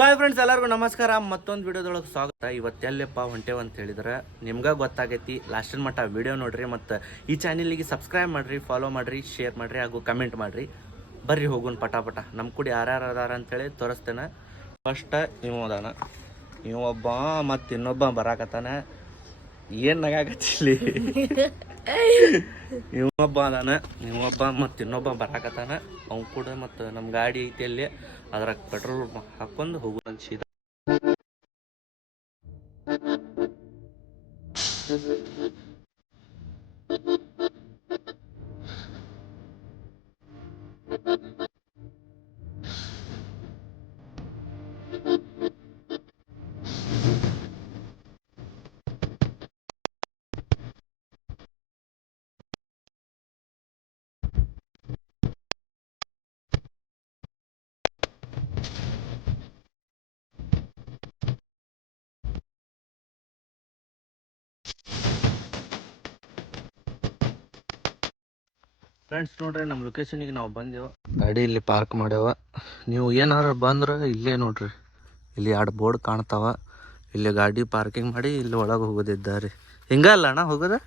Hi friends, ಎಲ್ಲರಿಗೂ ನಮಸ್ಕಾರ. ಮತ್ತೊಂದು ವಿಡಿಯೋದೊಳಗೆ ಸ್ವಾಗತ. ಇವತ್ತೆಲ್ಲಪ್ಪ ಹೊಂಟೇವು ಅಂತ ಹೇಳಿದ್ರೆ ನಿಮ್ಗೆ ಗೊತ್ತಾಗೈತಿ. ಲಾಸ್ಟಿನ ಮಟ್ಟ ವಿಡಿಯೋ ನೋಡ್ರಿ, ಮತ್ತು ಈ ಚಾನಲಿಗೆ ಸಬ್ಸ್ಕ್ರೈಬ್ ಮಾಡಿರಿ, ಫಾಲೋ ಮಾಡಿರಿ, ಶೇರ್ ಮಾಡಿರಿ ಹಾಗೂ ಕಮೆಂಟ್ ಮಾಡಿರಿ. ಬರ್ರಿ ಹೋಗೋಣ ಪಟಾಪಟ. ನಮ್ಮ ಕೂಡ ಯಾರ್ಯಾರು ಅದಾರ ಅಂತೇಳಿ ತೋರಿಸ್ತೇನೆ. ಫಸ್ಟ್ ಇವ ಅದಾನ, ಇವೊಬ್ಬ ಮತ್ತು ಇನ್ನೊಬ್ಬ ಬರಾಕತ್ತಾನ. ಏನು ನಗಾಕತ್ತಿಲ್ಲಿ ಇವೊಬ್ಬ ಅದಾನ, ಇವೊಬ್ಬ ಮತ್ತು ಇನ್ನೊಬ್ಬ ಬರಾಕತ್ತಾನ. ಅವ್ನು ಕೂಡ ಮತ್ತು ನಮ್ಮ ಗಾಡಿ ಐತಿ ಅಲ್ಲಿ, ಅದ್ರಾಗ ಪೆಟ್ರೋಲ್ ಹಾಕೊಂಡು ಹೋಗೋಣ ಸೀದಾ. ಫ್ರೆಂಡ್ಸ್ ನೋಡ್ರಿ, ನಮ್ಮ ಲೊಕೇಶನಿಗೆ ನಾವು ಬಂದೆವು. ಗಾಡಿ ಇಲ್ಲಿ ಪಾರ್ಕ್ ಮಾಡ್ಯಾವ. ನೀವು ಏನಾರು ಬಂದ್ರೆ ಇಲ್ಲೇ ನೋಡ್ರಿ, ಇಲ್ಲಿ 2 ಬೋರ್ಡ್ ಕಾಣ್ತಾವ. ಇಲ್ಲಿ ಗಾಡಿ ಪಾರ್ಕಿಂಗ್ ಮಾಡಿ ಇಲ್ಲಿ ಒಳಗೆ ಹೋಗೋದಿದ್ದಾರೆ. ಹಿಂಗಲ್ಲ ಅಣ್ಣ ಹೋಗೋದ.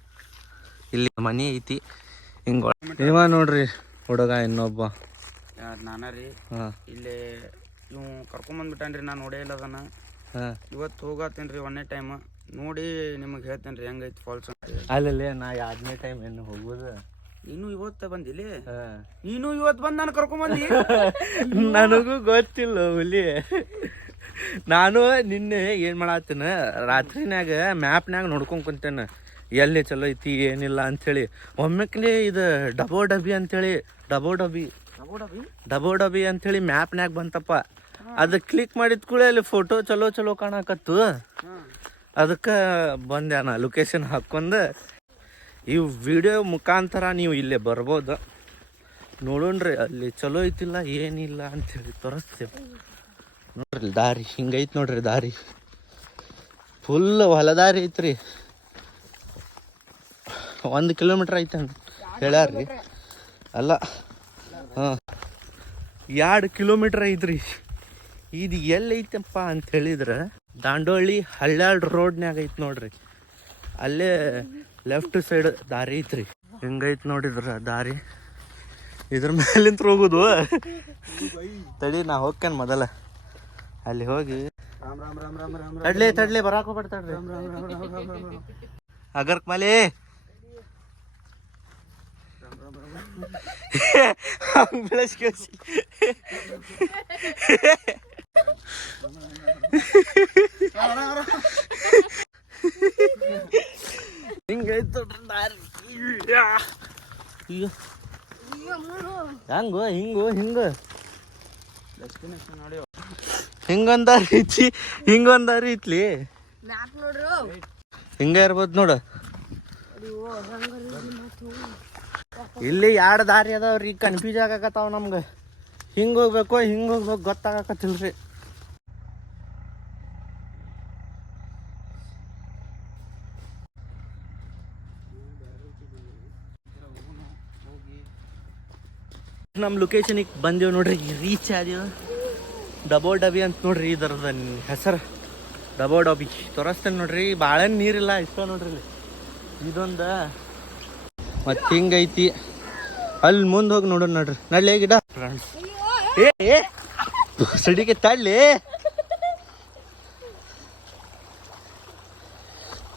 ಇಲ್ಲಿ ಮನೆ ಐತಿ. ಹಿಂಗ ಇವ ನೋಡ್ರಿ ಹುಡುಗ ಇನ್ನೊಬ್ಬ ನಾನ ರೀ. ಇಲ್ಲಿ ಇವ್ ಕರ್ಕೊಂಬಂದ್ಬಿಟ್ಟಾನ್ರಿ, ನಾನು ನೋಡೇ ಇಲ್ಲ ಅದನ್ನ. ಇವತ್ತು ಹೋಗತ್ತೇನ್ರಿ ಒಂದೇ ಟೈಮ್ ನೋಡಿ ನಿಮಗೆ ಹೇಳ್ತೇನ್ರಿ ಹೆಂಗೈತಿ ಫಾಲ್ಸ್. ಅಲ್ಲೇ ನಾ 2ನೇ ಟೈಮ್ ಏನು ಹೋಗೋದು. ನೀನು ಇವತ್ತ ಬಂದಿಲ್ಲ, ನೀನು ಇವತ್ತು ಬಂದು ನಾನು ಕರ್ಕೊಂಬಂದಿ. ನನಗೂ ಗೊತ್ತಿಲ್ಲ ಹುಲಿ. ನಾನು ನಿನ್ನೆ ಏನು ಮಾಡತ್ತೇನೆ, ರಾತ್ರಿನಾಗ ಮ್ಯಾಪ್ನಾಗ ನೋಡ್ಕೊಂಡ್ ಕುಂತೇನೆ ಎಲ್ಲಿ ಚಲೋ ಐತಿ ಏನಿಲ್ಲ ಅಂಥೇಳಿ. ಒಮ್ಮೆಕ್ಲಿ ಇದು ಡಬೋ ಡಬಿ ಅಂಥೇಳಿ ಮ್ಯಾಪ್ನಾಗ ಬಂತಪ್ಪ. ಅದು ಕ್ಲಿಕ್ ಮಾಡಿದ ಕೂಡ ಅಲ್ಲಿ ಫೋಟೋ ಚಲೋ ಕಾಣಕತ್ತು. ಅದಕ್ಕೆ ಬಂದೆ ನಾ ಲೊಕೇಶನ್ ಹಾಕ್ಕೊಂಡು. ಈ ವಿಡಿಯೋ ಮುಖಾಂತರ ನೀವು ಇಲ್ಲೇ ಬರ್ಬೋದು, ನೋಡೋಣ್ರಿ ಅಲ್ಲಿ ಚಲೋ ಐತಿಲ್ಲ ಏನಿಲ್ಲ ಅಂಥೇಳಿ ತೋರಿಸ್ತೇವೆ. ನೋಡ್ರಿ ದಾರಿ ಹಿಂಗೈತಿ ನೋಡ್ರಿ, ದಾರಿ ಫುಲ್ ಹೊಲದಾರಿ ಐತ್ರಿ. 1 ಕಿಲೋಮೀಟ್ರ್ ಐತೆ ಅಂತ ಹೇಳ್ಯಾರ್ರಿ. ಅಲ್ಲ 2 ಕಿಲೋಮೀಟ್ರ್ ಐತ್ರಿ. ಇದು ಎಲ್ಲೈತಪ್ಪ ಅಂತ ಹೇಳಿದ್ರೆ ದಾಂಡೋಳಿ ಹಳ್ಯಾಳ್ ರೋಡ್ನ್ಯಾಗ ಐತಿ ನೋಡ್ರಿ. ಅಲ್ಲೇ ಲೆಫ್ಟ್ ಸೈಡ್ ದಾರಿ ಐತ್ರಿ. ಹಿಂಗೈತಿ ನೋಡಿದ್ರ ದಾರಿ. ಇದ್ರ ಮೇಲಿಂತ ಹೋಗುದು. ತಡಿ ನಾ ಹೋಗ್ತೇನೆ ಮೊದಲ ಅಲ್ಲಿ ಹೋಗಿ. ತಡ್ಲಿ ಬರಾಕ್ ಹೋಗ್ಬಿಡ್ತಾಡ್ರಿ ಅಗರ್ಕ್ ಮಲೆ. ಬೆಳಸ್ ಕೇಳಿಸಿ ಹಿಂಗೈತ್ ದಾರಿ. ಹೆಂಗೋ ಹಿಂಗೊಂದಾರಿ ಐತಿ, ಹಿಂಗೊಂದಾರಿ ಐತ್ಲಿ. ಹಿಂಗ ಇರ್ಬೋದು ನೋಡು. ಇಲ್ಲಿ 2 ದಾರಿ ಅದಾವ್ರಿ, ಕನ್ಫ್ಯೂಸ್ ಆಗಾಕತ್ತಾವ ನಮ್ಗೆ. ಹಿಂಗೆ ಹೋಗ್ಬೇಕು ಗೊತ್ತಾಗಕತ್ತಿಲ್ರಿ. ನಮ್ಮ ಲೊಕೇಶನಿಗೆ ಬಂದೇವು ನೋಡ್ರಿ, ರೀಚ್ ಆದೇವು. ಡಬೋ ಡಬಿ ಅಂತ ನೋಡ್ರಿ ಇದರದ ಹೆಸರು, ಡಬೋ ಡಬಿ. ತೋರಿಸ್ತೇನೆ ನೋಡ್ರಿ. ಬಾಳೆಹಣ್ಣು ನೀರಿಲ್ಲ ಇಷ್ಟ ನೋಡ್ರಿ ಇಲ್ಲಿ. ಇದೊಂದು ಮತ್ತು ಹಿಂಗೈತಿ. ಅಲ್ಲಿ ಮುಂದೆ ಹೋಗಿ ನೋಡೋಣ ನೋಡ್ರಿ. ನಡ್ಲಿ ಗಿಡ ಫ್ರೆಂಡ್ಸ್. ಏ ಸಡಿಗೆ ತಡ್ಲಿ.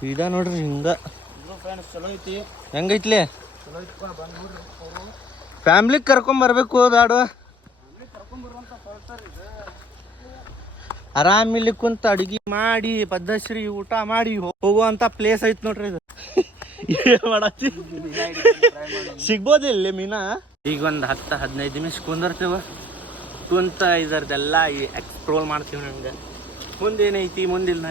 ಗಿಡ ನೋಡ್ರಿ ಹಿಂಗ ಚಲೋ ಐತಿ. ಹೆಂಗೈತ್ಲಿ? ಫ್ಯಾಮ್ಲಿಗೆ ಕರ್ಕೊಂಬರ್ಬೇಕು ಬ್ಯಾಡ, ಆರಾಮ್ ಇಲ್ಲಿ ಕುಂತ ಅಡಿಗೆ ಮಾಡಿ ಪದ್ಧಶ್ರೀ ಊಟ ಮಾಡಿ ಹೋಗುವಂತ ಪ್ಲೇಸ್ ಐತ್ ನೋಡ್ರಿ ಇದು. ಮಾಡತ್ತಿ ಸಿಗ್ಬೋದಿಲ್ಲ ಮೀನಾ. ಈಗ ಒಂದು 10-15 ನಿಮಿಷ ಕುಂದಿರ್ತೇವ. ಕುಂತ ಇದರದೆಲ್ಲ ಎಕ್ಸ್ಪ್ಲೋರ್ ಮಾಡ್ತೀವಿ. ನಮ್ಗೆ ಮುಂದೇನೈತಿ ಮುಂದಿಲ್ಲ.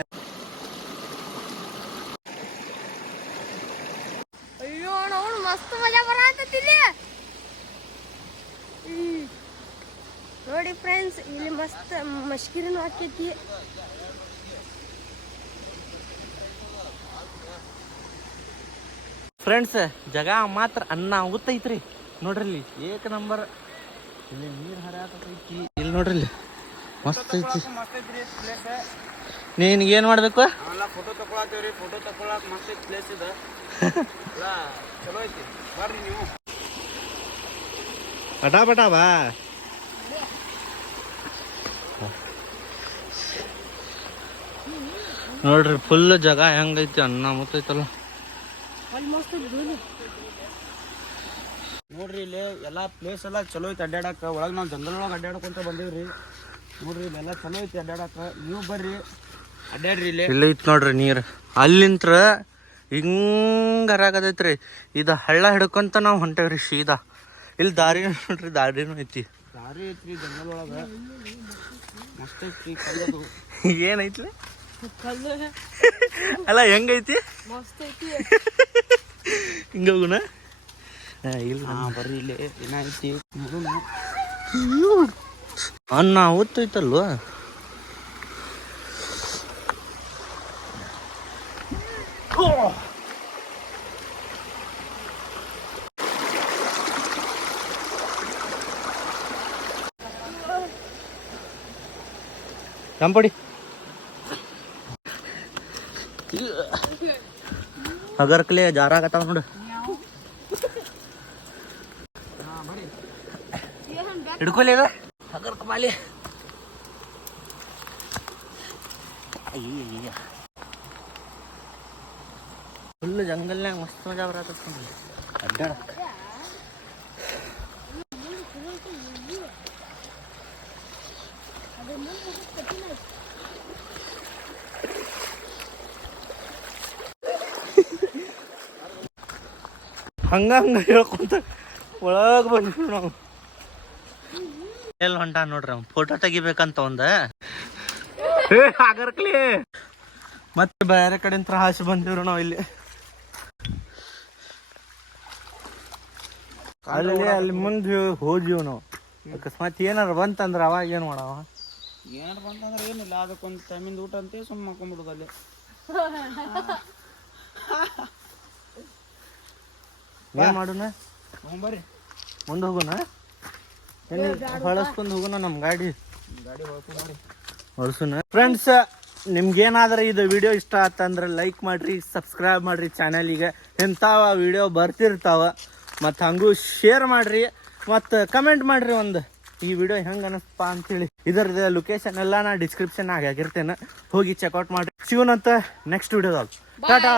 ನೋಡಿ ಫ್ರೆಂಡ್ಸ್, ಇಲ್ಲಿ ಮಸ್ತ್ ಮಶ್ಕಿರಿನೂ ಹಾಕೈತಿ. ಫ್ರೆಂಡ್ಸ್ ಜಾಗ ಮಾತ್ರ ಅನ್ನ ಗೊತ್ತೈತ್ರಿ. ನೋಡ್ರಿ ಏಕ ನಂಬರ್. ಇಲ್ಲಿ ನೀರು ಹರಿಯಾಕತೈತಿ. ಇಲ್ಲಿ ನೋಡ್ರಿ ಮಸ್ತ್ ಐತಿ. ಮಸ್ತ್ ಐತ್ರಿ ಪ್ಲೇಸ್. ನಿನಗೇನು ಮಾಡಬೇಕು? ಎಲ್ಲ ಫೋಟೋ ತಗೊಳತ್ತೇವ್ರಿ. ಫೋಟೋ ತಗೊಳಕ್ ಮಸ್ತ್ ಐತಿ ಪ್ಲೇಸ್ ಇದೆ. ಎಲ್ಲ ಚಲೋ ಐತಿ, ಬರ್ರಿ ನೀವು. ಪಟ ಬಾ. ನೋಡ್ರಿ ಫುಲ್ ಜಾಗ ಹೆಂಗೈತಿ ಅನ್ನ ಮುತ್ತೈತಲ್ಲ. ನೋಡ್ರಿ ಇಲ್ಲಿ ಎಲ್ಲಾ ಪ್ಲೇಸ್ ಎಲ್ಲ ಚಲೋ ಐತಿ ಅಡ್ಡಾಡಕ. ಒಳಗೆ ನಾವು ಜಂಗಲ್ ಒಳಗೆ ಅಡ್ಡಾಡ್ಕೊಂತ ಬಂದೇವ್ರಿ. ನೋಡ್ರಿ ಇಲ್ಲೆಲ್ಲ ಚಲೋ ಐತಿ ಅಡ್ಡಾಡಕ. ನೀವು ಬರ್ರಿ ಅಡ್ಡಾಡ್ರಿ. ಇಲ್ಲಿ ಐತಿ ನೋಡ್ರಿ ನೀರು. ಅಲ್ಲಿಂತ್ರ ಹಿಂಗ ಹರಾಕತೈತ್ರಿ. ಇದು ಹಳ್ಳ ಹಿಡ್ಕೊಂತ ನಾವು ಹೊಂಟೇವ್ರಿ ಸೀದಾ. ಇಲ್ಲಿ ದಾರಿ ನೋಡ್ರಿ, ದಾರಿನೂ ಐತಿ. ದಾರಿ ಐತ್ರಿ ಜಂಗಲ್ ಒಳಗೆ, ಮಸ್ತ್ ಐತ್ರಿ. ಕಲ್ಲದು ಏನೈತ್ರಿ ಅಲ್ಲ ಹೆಂಗೈತಿ? ಹಿಂಗ ಹೋಗುಣ. ಇಲ್ಲ ಬರ್ರಿ ಇಲ್ಲಿ ಏನೈತಿ ನೋಡೋಣ. ಅನ್ನ ಓದ್ತೈತಲ್ವ. ತಂಪಡಿ ಹಗರ್ಕಲೆ ಜಾರಾಗತ್ತಾವ ನೋಡು. ಹಿಡ್ಕೊಲಿ ಅದ ಹಗರ್ಕ ಬಾಲಿ. ಅಯ್ಯ ಫುಲ್ ಜಂಗಲ್ನಾಗ ಮಸ್ತ್ ಮಜಾ ಬರತ್ತ ಅಡ್ಡಾಡಕ್. ಹಂಗ ಹೇಳ್ಕೊಂತ ಒಳಗೆ ಬಂದ್ವಿ ನಾವು. ಎಲ್ಲಿ ಹೊಂಟ ನೋಡ್ರಿ ಅವ್ನು ಫೋಟೋ ತೆಗಿಬೇಕಂತ ಆಗರ್ಕ್ಲಿ ಮತ್ತೆ ಬೇರೆ ಕಡೆಯಿಂದ ಹಾಸಿ ಬಂದಿವ್ರಿ ನಾವು ಇಲ್ಲಿ. ಅಲ್ಲಿ ಮುಂದೆ ಹೋದ್ವಿ ನಾವು. ಅಕಸ್ಮಾತ್ ಏನಾರ ಬಂತಂದ್ರ ಅವಾಗ ಏನು ಮಾಡವ? ಏನಾರು ಬಂತಂದ್ರೆ ಏನಿಲ್ಲ, ಅದಕ್ಕೊಂದು ಟೈಮಿಂದ ಊಟ ಅಂತ ಸುಮ್ಮನೆ ಮಾಡ್ಕೊಂಡ್ಬಿಡುದು ಅಲ್ಲಿ. ಏನ್ ಮಾಡೋಣ? ಬರ್ರಿ ಮುಂದೆ ಹೋಗೋಣ. ಹೊಳಸ್ಕೊಂಡು ಹೋಗೋಣ. ನಮ್ಮ ಗಾಡಿ ಹೊಳಸುನ. ಫ್ರೆಂಡ್ಸ್, ನಿಮ್ಗೇನಾದ್ರೆ ಇದು ವಿಡಿಯೋ ಇಷ್ಟ ಆತಂದ್ರೆ ಲೈಕ್ ಮಾಡ್ರಿ, ಸಬ್ಸ್ಕ್ರೈಬ್ ಮಾಡ್ರಿ ಚಾನಲಿಗೆ. ಇಂಥವ ವಿಡಿಯೋ ಬರ್ತಿರ್ತಾವ. ಮತ್ತು ಹಂಗೂ ಶೇರ್ ಮಾಡ್ರಿ ಮತ್ತು ಕಮೆಂಟ್ ಮಾಡ್ರಿ ಒಂದು ಈ ವಿಡಿಯೋ ಹೆಂಗೆ ಅನಿಸ್ಪ ಅಂತೇಳಿ. ಇದರದ ಲೊಕೇಶನ್ ಎಲ್ಲ ನಾ ಡಿಸ್ಕ್ರಿಪ್ಷನ್ ಆಗಿರ್ತೇನೆ, ಹೋಗಿ ಚೆಕ್ಔಟ್ ಮಾಡ್ರಿ. ಸಿಗೋಣಂತ ನೆಕ್ಸ್ಟ್ ವಿಡಿಯೋದಾಗ. ಟಾಟಾ.